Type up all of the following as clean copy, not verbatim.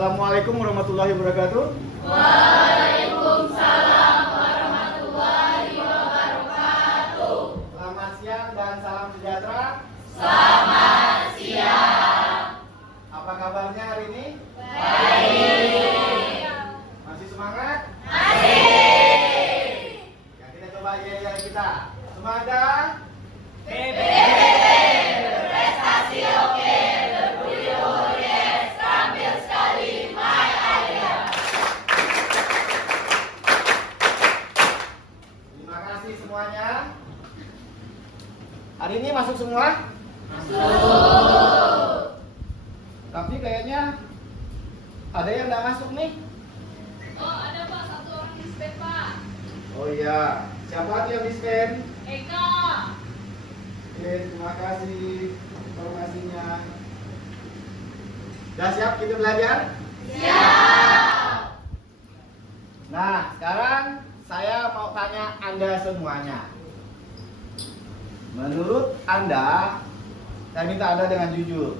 Assalamualaikum warahmatullahi wabarakatuh. Waalaikumsalam warahmatullahi wabarakatuh. Selamat siang dan salam sejahtera. Selamat siang. Apa kabarnya hari ini? Baik. Masih semangat? Masih. Ya, kita coba aja kita. Semangat. PPT berprestasi oke, berguyur yes, tampil sekali my idea. Terima kasih semuanya. Hari ini masuk semua? Masuk. Tapi kayaknya ada yang nggak masuk nih. Oh ada Pak, satu orang di spend Pak. Oh iya, siapa tuh yang di-scan? Eka. Oke, terima kasih informasinya. Sudah siap kita belajar? Siap. Nah, sekarang saya mau tanya Anda semuanya. Menurut Anda, saya minta Anda dengan jujur.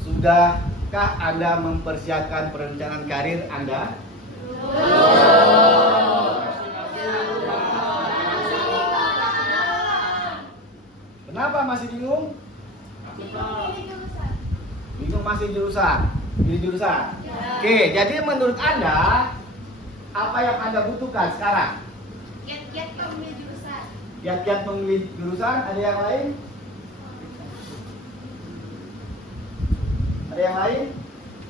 Sudahkah Anda mempersiapkan perencanaan karir Anda? Kenapa masih bingung? Bingung masih jurusan? Pilih jurusan? Oke, jadi menurut Anda, apa yang Anda butuhkan sekarang? Giat-giat memilih jurusan. Kiat-kiat memilih jurusan, ada yang lain? Ada yang lain?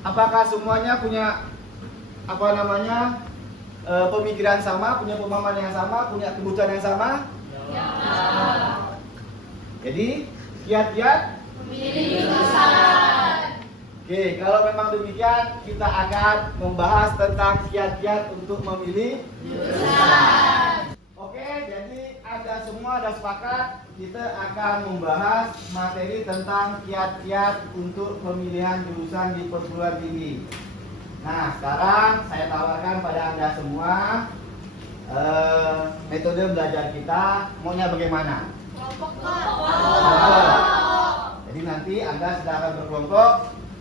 Apakah semuanya punya pemikiran sama, punya pemahaman yang sama, punya kebutuhan yang sama? Ya. Jadi kiat-kiat. Memilih jurusan. Oke, kalau memang demikian, kita akan membahas tentang kiat-kiat untuk memilih. Jurusan. Oke, jadi Anda semua sudah sepakat, kita akan membahas materi tentang kiat-kiat untuk pemilihan jurusan di perguruan tinggi. Nah, sekarang saya tawarkan pada Anda semua metode belajar kita maunya bagaimana? Kelompok. Jadi nanti Anda sudah akan berkelompok,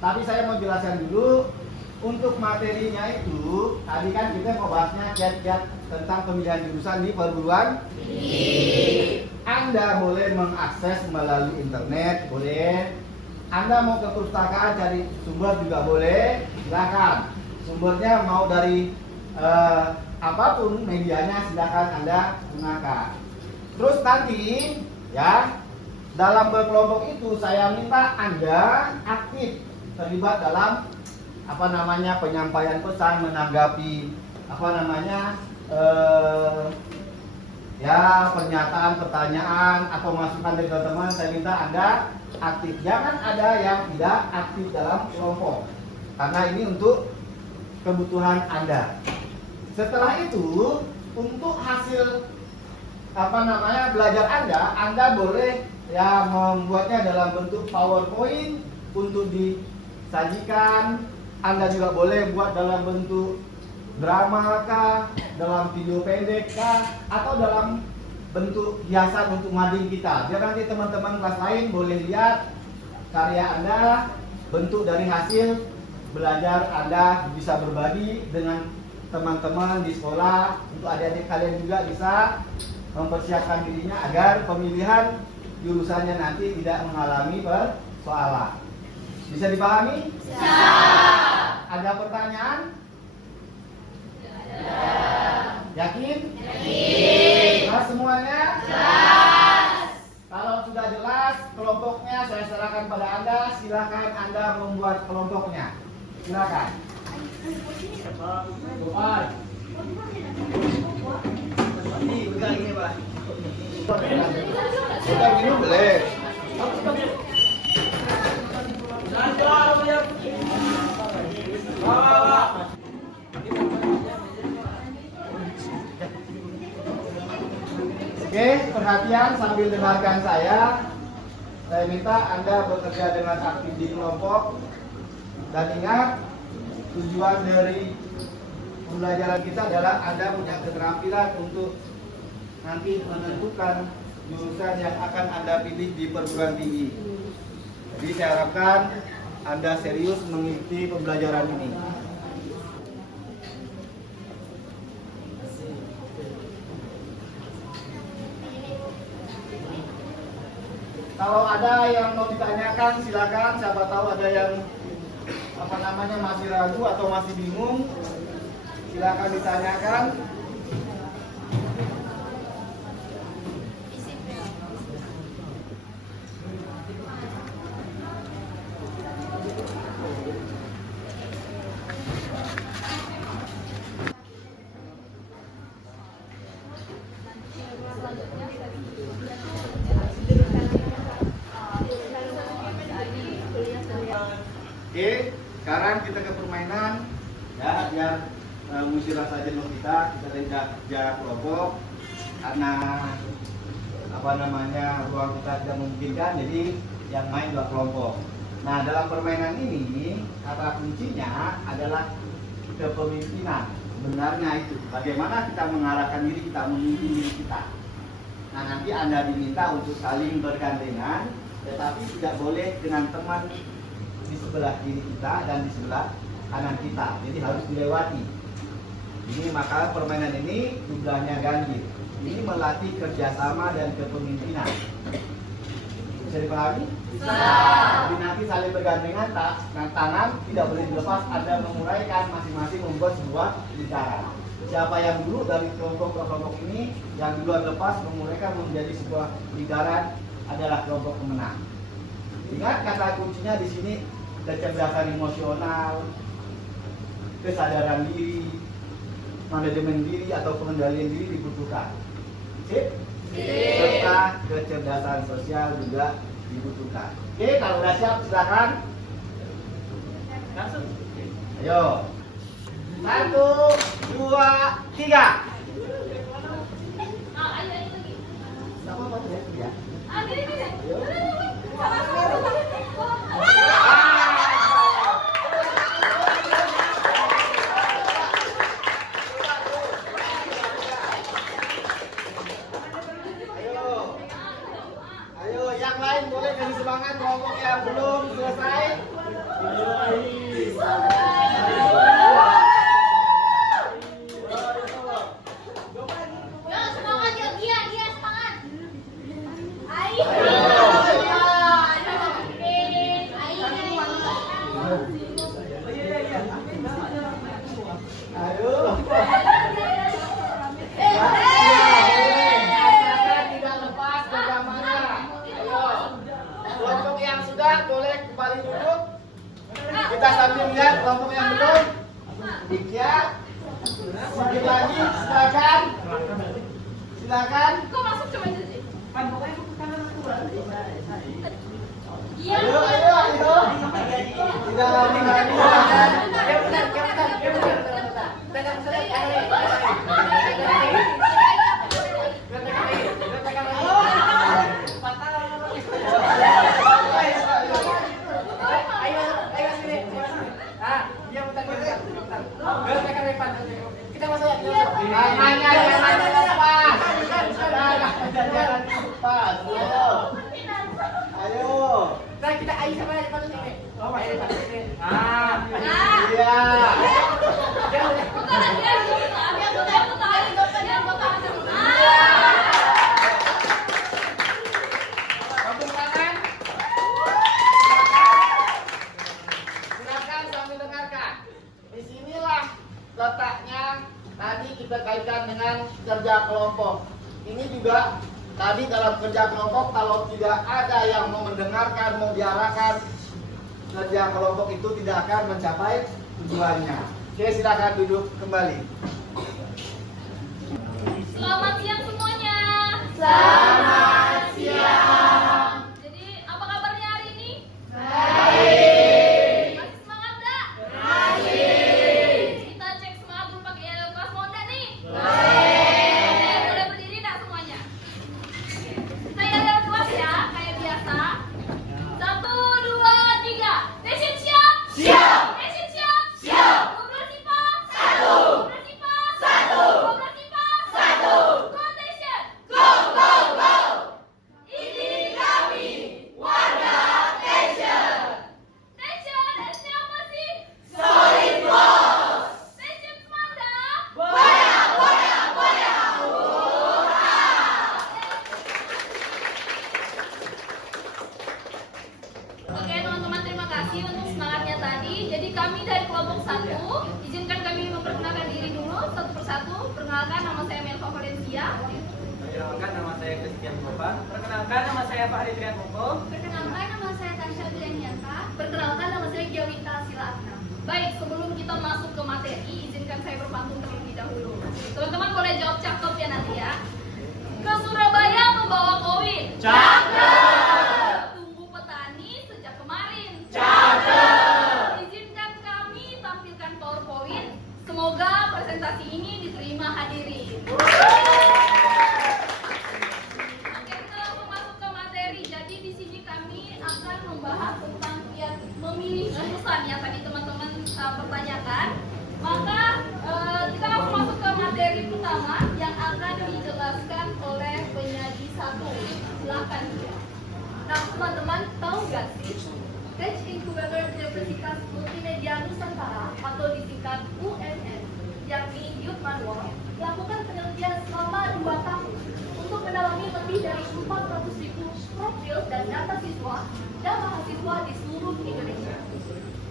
tapi saya mau jelaskan dulu untuk materinya itu. Tadi kan kita mau bahasnya kiat-kiat tentang pemilihan jurusan di perguruan tinggi. Anda boleh mengakses melalui internet, boleh. Anda mau ke perpustakaan cari sumber juga boleh, silakan. Sumbernya mau dari apapun medianya, silakan Anda gunakan. Terus nanti ya, dalam berkelompok itu saya minta Anda aktif terlibat dalam penyampaian pesan, menanggapi pernyataan, pertanyaan atau masukan dari teman-teman. Saya minta Anda aktif. Jangan ada yang tidak aktif dalam kelompok, karena ini untuk kebutuhan Anda. Setelah itu, untuk hasil belajar Anda boleh ya membuatnya dalam bentuk PowerPoint untuk disajikan. Anda juga boleh buat dalam bentuk drama kah, dalam video pendek kah, atau dalam bentuk hiasan untuk mading kita. Biar nanti teman-teman kelas lain boleh lihat karya Anda, bentuk dari hasil belajar Anda, bisa berbagi dengan teman-teman di sekolah. Untuk adik-adik kalian juga bisa mempersiapkan dirinya agar pemilihan jurusannya nanti tidak mengalami persoalan. Bisa dipahami? Ada pertanyaan? Yakin? Jelas semuanya? Kalau sudah jelas kelompoknya, saya serahkan pada Anda. Silakan Anda membuat kelompoknya. Silakan. Pegang ini, Pak. Pegang ini boleh. Oke, perhatian sambil dengarkan saya. Saya minta Anda bekerja dengan aktif di kelompok. Dan ingat, tujuan dari pembelajaran kita adalah Anda punya keterampilan untuk nanti menentukan jurusan yang akan Anda pilih di perguruan tinggi. Jadi saya harapkan Anda serius mengikuti pembelajaran ini. Kalau ada yang mau ditanyakan silakan. Siapa tahu ada yang masih ragu atau masih bingung, silakan ditanyakan. Oke, sekarang kita ke permainan ya, biar musyawarah saja dulu kita rencah jarak kelompok karena ruang kita tidak memungkinkan, jadi yang main 2 kelompok. Nah, dalam permainan ini kata kuncinya adalah kepemimpinan. Sebenarnya itu bagaimana kita mengarahkan diri kita, memimpin diri kita. Nah, nanti Anda diminta untuk saling bergandengan, tetapi tidak boleh dengan teman di sebelah kiri kita dan di sebelah kanan kita, jadi harus dilewati. Ini maka permainan ini jumlahnya ganjil. Ini melatih kerjasama dan kepemimpinan. Bisa dipahami? Bisa. Jadi nanti saling bergandengan, tangan tidak boleh dilepas. Anda menguraikan masing-masing membuat sebuah lingkaran. Siapa yang dulu dari kelompok ke kelompok ini yang duluan lepas menguraikan menjadi sebuah lingkaran adalah kelompok pemenang. Ingat kata kuncinya di sini kecerdasan emosional, kesadaran diri, manajemen diri atau pengendalian diri dibutuhkan. Sip? Serta kecerdasan sosial juga dibutuhkan. Oke, kalau udah siap silakan. Langsung. Ayo. 1, 2, 3. Enggak apa-apa ya. Ayo, yang lain boleh kasih semangat kelompok yang belum selesai. Kelompok yang sudah boleh kembali duduk. Kita sambil lihat kelompok yang belum. Ya, sedikit lagi, silakan. Silakan. Kok masuk cuma itu sih? Ayo. Tidak lagi silakan. Namanya jangan lepas. Jangan lepas. Ayo. Nah, kita air sama di depan sini. Oh, air di depan sini. Iya. Tepuk tangan. Silakan sambil dengarkan. Disinilah letaknya. Tadi kita kaitkan dengan kerja kelompok. Ini juga tadi dalam kerja kelompok kalau tidak ada yang mau mendengarkan, mau diarahkan, kerja kelompok itu tidak akan mencapai tujuannya. Oke, silakan duduk kembali. Selamat siang semuanya. Selamat siang. Jadi apa kabarnya hari ini? Baik. Masih semangat gak? Masih. Kita cek semangat dulu pakai kelas Monda nih. Baik. Oke, boleh berdiri tak semuanya? Saya dalam kelas ya, kayak biasa. 1, 2, 3. Nation siap? Siap. Nation siap? Siap. Ngobrol sipa? 1. Ngobrol sipa? 1. Ngobrol sipa? 1. Go Nation! Go, go, go. Perkenalkan, nama saya Melva Valencia. Perkenalkan, nama saya Christian Bopa. Perkenalkan, nama saya Fahri Triatmoko. Perkenalkan, nama saya Tasya Bilenianta. Perkenalkan, nama saya Giawita Silatna. Baik, sebelum kita masuk ke materi, izinkan saya berpantun terlebih dahulu. Teman-teman boleh jawab cakep ya nanti ya. Ke Surabaya membawa koin. Cakep. Tunggu petani sejak kemarin. Cakep. Izinkan kami tampilkan PowerPoint. Semoga presentasi ini diterima hadirin. Oke, kita langsung masuk ke materi. Jadi di sini kami akan membahas tentang memilih jurusan yang tadi teman-teman pertanyakan. Maka kita langsung masuk ke materi pertama yang akan dijelaskan oleh penyaji satu. Silakan. Nah, teman-teman tahu nggak sih? Tech Incubator Universitas Multimedia Nusantara atau disingkat UNN, yakni Youth Manual, melakukan penelitian selama 2 tahun untuk mendalami lebih dari 400.000 profil dan data siswa dan mahasiswa di seluruh Indonesia.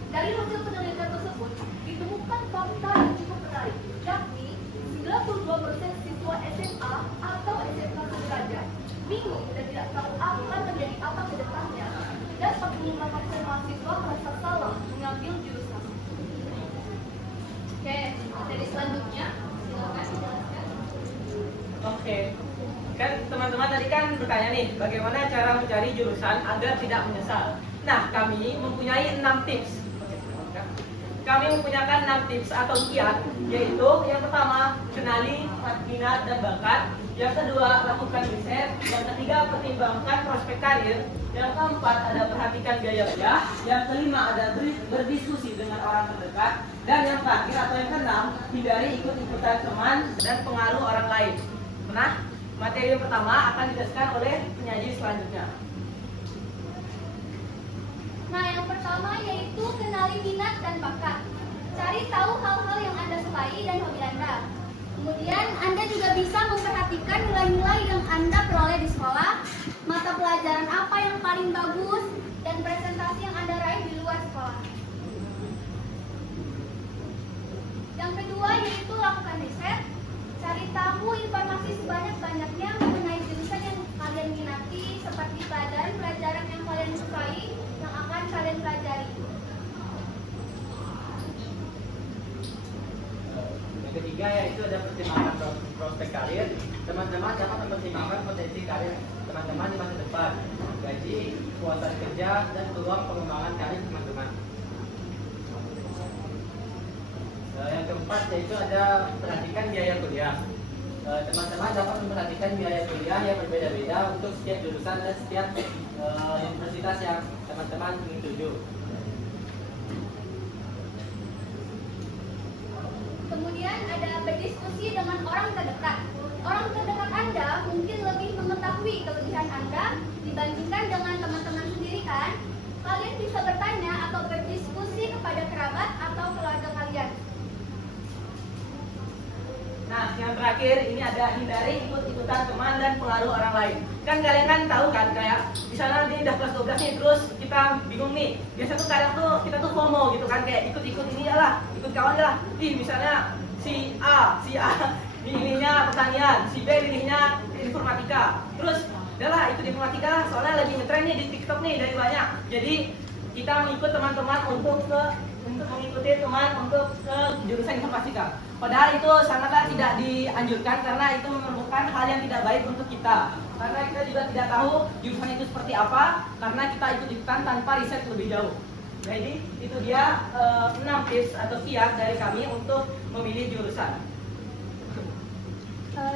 Dari hasil penelitian tersebut, ditemukan fakta yang cukup menarik, yakni 92% siswa SMA atau SMK sederajat bingung dan tidak tahu akan menjadi apa ke depannya, dan 45% mahasiswa merasa salah mengambil jurusan. Oke, materi selanjutnya, silakan dijelaskan. Oke. Kan teman-teman tadi kan bertanya nih, bagaimana cara mencari jurusan agar tidak menyesal. Nah, kami mempunyai 6 tips. Kami mempunyai 6 tips atau kiat, yaitu yang pertama, kenali minat dan bakat. Yang kedua, lakukan riset. Yang ketiga, pertimbangkan prospek karir. Yang keempat, ada perhatikan biaya kuliah. Yang kelima, ada berdiskusi dengan orang terdekat. Dan yang terakhir atau yang keenam, hindari ikut-ikutan teman dan pengaruh orang lain. Nah, materi yang pertama akan dijelaskan oleh penyaji selanjutnya. Nah, yang pertama yaitu kenali minat dan bakat. Cari tahu hal-hal yang Anda sukai dan hobi Anda. Kemudian, Anda juga bisa memperhatikan nilai-nilai yang Anda peroleh di sekolah, mata pelajaran apa yang paling bagus, dan presentasi yang Anda raih di luar sekolah. Yang kedua yaitu lakukan riset. Cari tahu informasi sebanyak-banyaknya mengenai jurusan yang kalian minati, seperti pelajaran yang kalian sukai, yang akan kalian pelajari. Yang ketiga yaitu ada pertimbangan prospek karir. Teman-teman dapat mempertimbangkan potensi karir teman-teman di masa depan, gaji, kuota kerja, dan peluang pengembangan karir teman-teman. Yang keempat yaitu ada perhatikan biaya kuliah. Teman-teman dapat memperhatikan biaya kuliah yang berbeda-beda untuk setiap jurusan dan setiap universitas yang teman-teman ingin tuju. Kemudian ada berdiskusi dengan orang terdekat. Orang terdekat Anda mungkin lebih mengetahui kelebihan Anda dibandingkan dengan teman-teman sendiri kan? Kalian bisa bertanya atau berdiskusi kepada kerabat atau keluarga kalian. Nah, yang terakhir ini ada hindari ikut-ikutan teman dan pengaruh orang lain. Kan kalian kan tahu kan, kayak misalnya nanti udah kelas 12 nih, terus kita bingung nih. Biasa tuh kadang tuh kita tuh FOMO gitu kan, kayak ikut-ikut ini lah, ikut kawan lah. Misalnya si A pilihnya pertanian, si B pilihnya informatika. Terus udahlah ikut informatika lah, soalnya lagi ngetren nih di TikTok nih dari banyak. Jadi kita mengikut teman-teman untuk mengikuti teman untuk ke jurusan informatika. Padahal itu sangatlah tidak dianjurkan karena itu merupakan hal yang tidak baik untuk kita. Karena kita juga tidak tahu jurusan itu seperti apa karena kita ikut-ikutan tanpa riset lebih jauh. Jadi itu dia 6 tips atau kiat dari kami untuk memilih jurusan.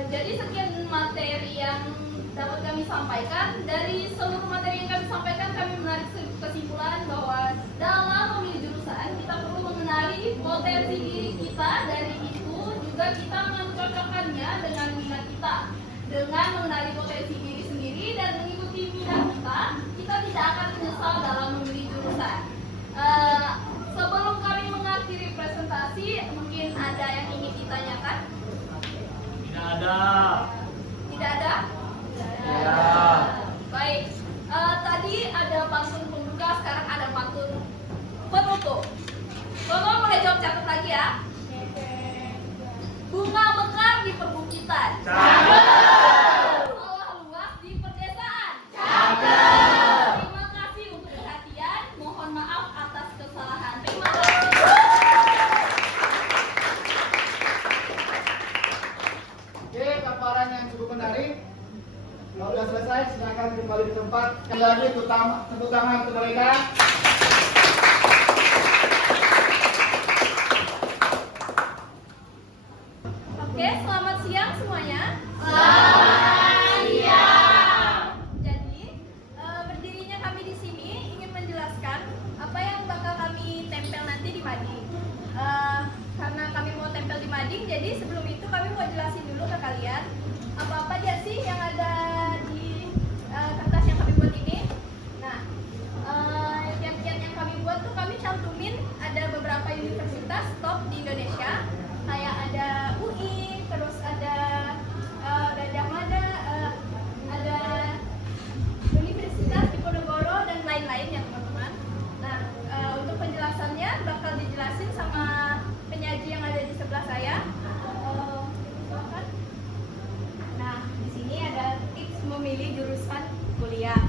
Jadi sekian materi yang dapat kami sampaikan. Dari seluruh materi yang kami sampaikan, kami menarik kesimpulan bahwa dalam memilih jurusan kita perlu mengenali potensi diri kita. Dari itu juga kita mencocokkannya dengan minat kita. Dengan mengenali potensi diri sendiri dan mengikuti minat kita, kita tidak akan menyesal dalam memilih jurusan. Sebelum kami mengakhiri presentasi, mungkin ada yang ingin ditanyakan? Tidak ada. Tidak ada? Ya. Baik. Tadi ada pantun pembuka, sekarang ada pantun penutup. Tolong boleh jawab catat lagi ya. Bunga mekar di perbukitan. perbukitan? Cakep. Sawah luas di pedesaan? Cakep. Terima kasih untuk perhatian. Mohon maaf atas kesalahan. Terima kasih. Oke, paparan yang cukup menarik. Kalau sudah selesai, silakan kembali ke tempat. Sekali lagi tepuk tangan untuk mereka. Oke, selamat siang semuanya. Selamat siang. Jadi, berdirinya kami di sini ingin menjelaskan apa yang bakal kami tempel nanti di mading. Karena kami mau tempel di mading, jadi sebelum itu kami mau jelasin dulu ke kalian apa-apa aja sih yang ada di kertas yang kami buat ini. Nah, kiat-kiat yang kami buat tuh kami cantumin ada beberapa universitas top di Indonesia, kayak ada UI, terus ada Gajah Mada, ada Universitas Diponegoro dan lain-lain ya teman-teman. Nah, untuk penjelasannya bakal dijelasin sama penyaji yang ada di sebelah saya. Silakan. Nah, di sini ada tips memilih jurusan kuliah.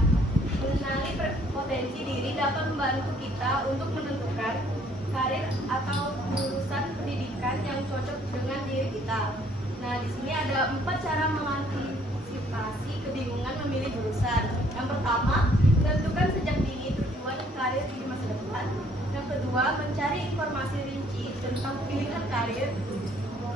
Mengenali potensi diri dapat membantu kita untuk menentukan karir atau jurusan pendidikan yang cocok dengan diri kita. Nah, di sini ada 4 cara mengantisipasi kebingungan memilih jurusan. Yang pertama, tentukan sejak dini tujuan karir di masa depan. Yang kedua, mencari informasi rinci tentang pilihan karir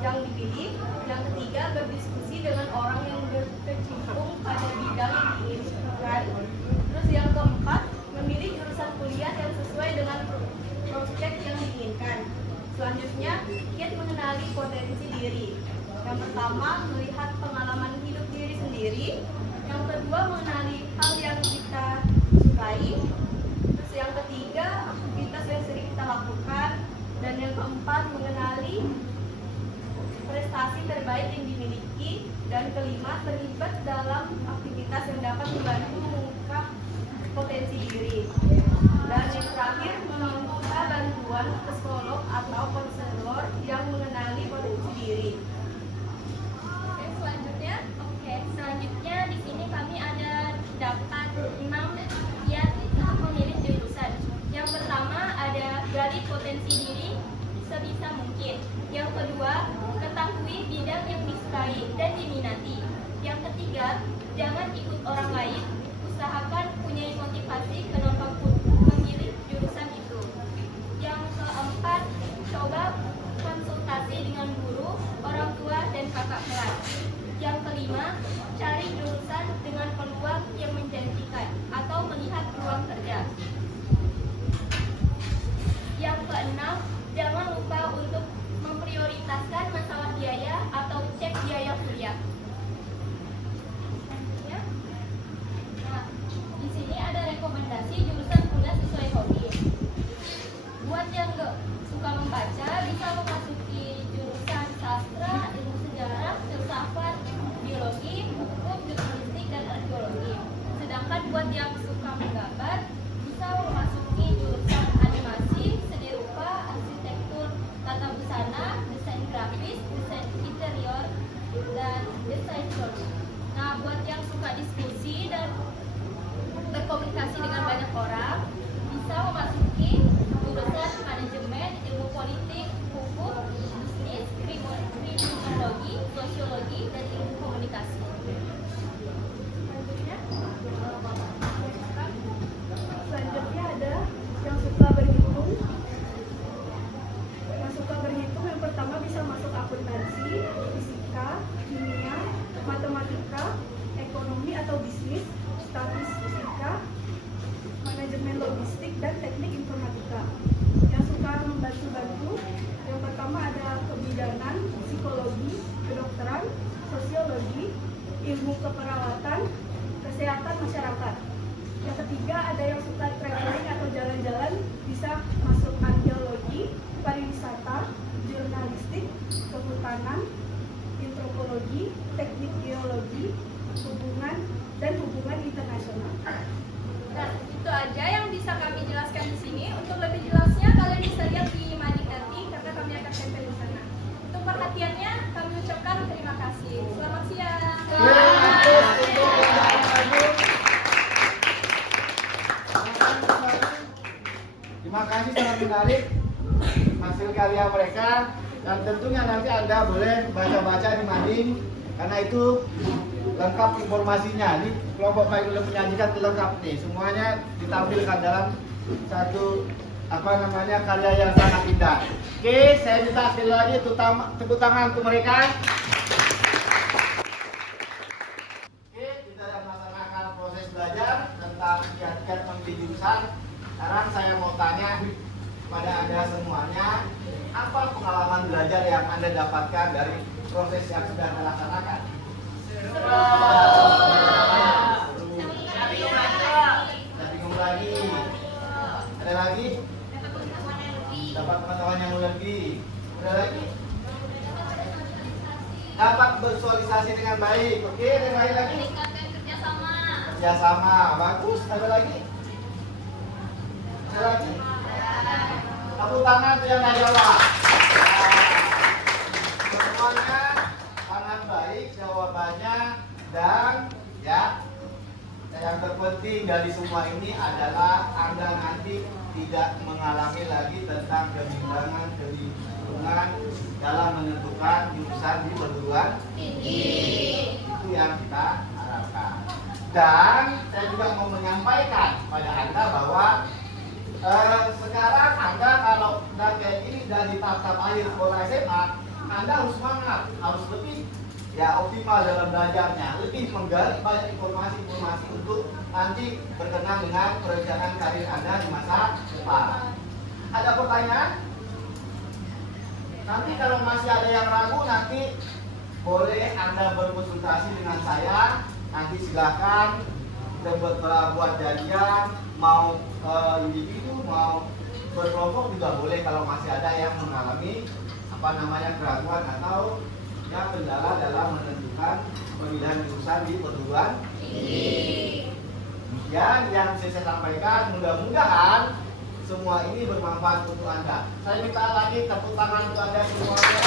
yang dipilih. Yang ketiga, berdiskusi dengan orang yang berkecimpung pada bidang yang diinginkan. Terus yang keempat, memilih jurusan kuliah yang sesuai dengan prospek yang diinginkan. Selanjutnya, kiat mengenali potensi diri. Yang pertama, melihat pengalaman hidup diri sendiri. Yang kedua, mengenali hal yang kita sukai. Terus yang ketiga, aktivitas yang sering kita lakukan. Dan yang keempat, mengenali prestasi terbaik yang dimiliki. Dan kelima, terlibat dalam aktivitas yang dapat membantu mengungkap potensi diri. Dan yang terakhir, meminta bantuan psikolog atau konselor yang mengenali potensi diri. Selanjutnya di sini kami ada dapat 6 kiat untuk memilih jurusan. Yang pertama ada gali potensi diri sebisa mungkin. Yang kedua, ketahui bidang yang disukai dan diminati. Yang ketiga, jangan ikut orang lain. Usahakan punya motivasi kenapa memilih jurusan itu. Yang keempat, coba konsultasi dengan guru, orang tua, dan kakak kelas. Yang kelima, cari jurusan dengan peluang yang menjanjikan atau melihat peluang kerja. Yang keenam, jangan lupa untuk memprioritaskan masalah biaya atau cek biaya kuliah. Ya. Nah, di sini ada rekomendasi jurusan kuliah sesuai hobi. Buat yang nggak suka membaca, bisa memasuki jurusan sastra, ilmu sejarah, filsafat, biologi, hukum, jurnalistik, dan arkeologi. Sedangkan buat yang suka menggambar, bisa memasuki jurusan animasi, seni rupa, arsitektur, tata busana, desain grafis, desain interior, dan desain film. Nah, buat yang suka diskusi dan berkomunikasi dengan banyak orang, bisa memasuki jurusan manajemen, ilmu politik, hukum, bisnis, kriminologi, sosiologi, dan ilmu komunikasi. Selanjutnya ada yang suka berhitung. Yang suka berhitung yang pertama bisa masuk akuntansi, fisika, kimia, matematika, ekonomi atau bisnis, statistika, manajemen logistik, dan teknik informatika. Yang suka membantu-bantu, yang pertama ada kebidanan, psikologi, kedokteran, sosiologi, ilmu keperawatan, kesehatan masyarakat. Yang ketiga ada yang suka traveling atau jalan-jalan, bisa masuk arkeologi, pariwisata, jurnalistik, kehutanan, antropologi, teknik geologi, hubungan, dan hubungan internasional. Nah, itu aja yang bisa kami jelaskan di sini. Untuk lebih jelasnya kalian bisa lihat di mading nanti karena kami akan tempel di sana. Untuk perhatiannya kami ucapkan terima kasih. Selamat siang. Terima kasih, sangat menarik hasil karya mereka, dan tentunya nanti Anda boleh baca-baca di mading karena itu lengkap informasinya. Ini kelompok Pak Idul menyajikan lengkap nih, semuanya ditampilkan dalam satu karya yang sangat indah. Oke, saya minta sekali lagi tepuk tangan untuk mereka. Oke, kita sudah melaksanakan proses belajar tentang kiat-kiat memilih jurusan. Sekarang saya mau tanya kepada Anda semuanya, apa pengalaman belajar yang Anda dapatkan dari proses yang sudah dilaksanakan? Kita bingung lagi. Ada lagi? Dapat pengetahuan yang lebih. Ada lagi? Dapat bersosialisasi dengan baik. Oke, ada yang lain lagi? Meningkatkan kerjasama. Kerjasama, bagus. Ada lagi? Ada lagi? Tepuk tangan tuh yang nggak jawab. Semuanya sangat baik jawabannya, dan ya, yang terpenting dari semua ini adalah Anda nanti tidak mengalami lagi tentang kebimbangan dalam menentukan jurusan di perguruan tinggi. Itu yang kita harapkan. Dan saya juga mau menyampaikan pada Anda bahwa sekarang Anda kalau udah kayak ini dan di tahap akhir sekolah SMA, Anda harus semangat, harus lebih optimal dalam belajarnya, lebih menggali banyak informasi untuk nanti berkenan dengan perencanaan karir Anda di masa depan. Ada pertanyaan? Nanti kalau masih ada yang ragu, nanti boleh Anda berkonsultasi dengan saya. Nanti silakan kita buat janjian, mau individu, mau berkelompok juga boleh kalau masih ada yang mengalami keraguan atau kendala dalam menentukan pemilihan jurusan di perguruan tinggi. Demikian yang saya sampaikan, mudah-mudahan semua ini bermanfaat untuk Anda. Saya minta lagi tepuk tangan untuk Anda semuanya.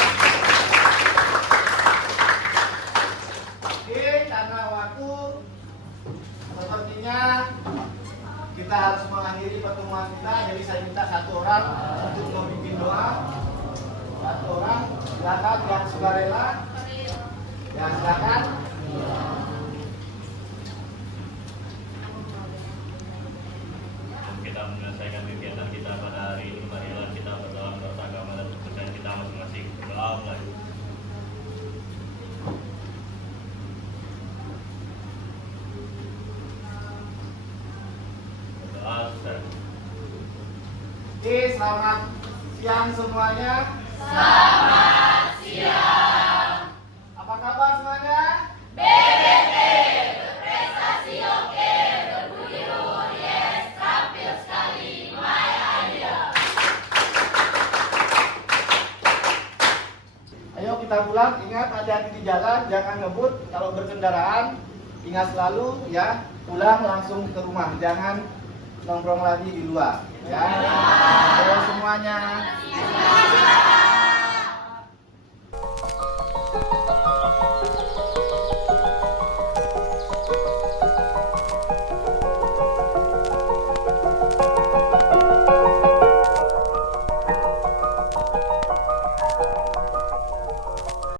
Oke, karena waktu sepertinya kita harus mengakhiri pertemuan kita, jadi saya minta satu orang untuk memimpin doa. Satu orang, silakan yang sukarela. Ya, silakan. Kita menyelesaikan kegiatan kita pada hari ini. Marilah kita berdoa menurut agama dan kepercayaan kita masing-masing. Berdoa. Oke, selamat siang semuanya. Selamat siang. Apa kabar semuanya? BBT, berprestasi oke, berbudi luhur yes, tampil sekali, my idea. Ayo kita pulang, ingat hati-hati di jalan, jangan ngebut. Kalau berkendaraan, ingat selalu ya, pulang langsung ke rumah, jangan nongkrong lagi di luar. Ya, ayo semuanya. Terima kasih.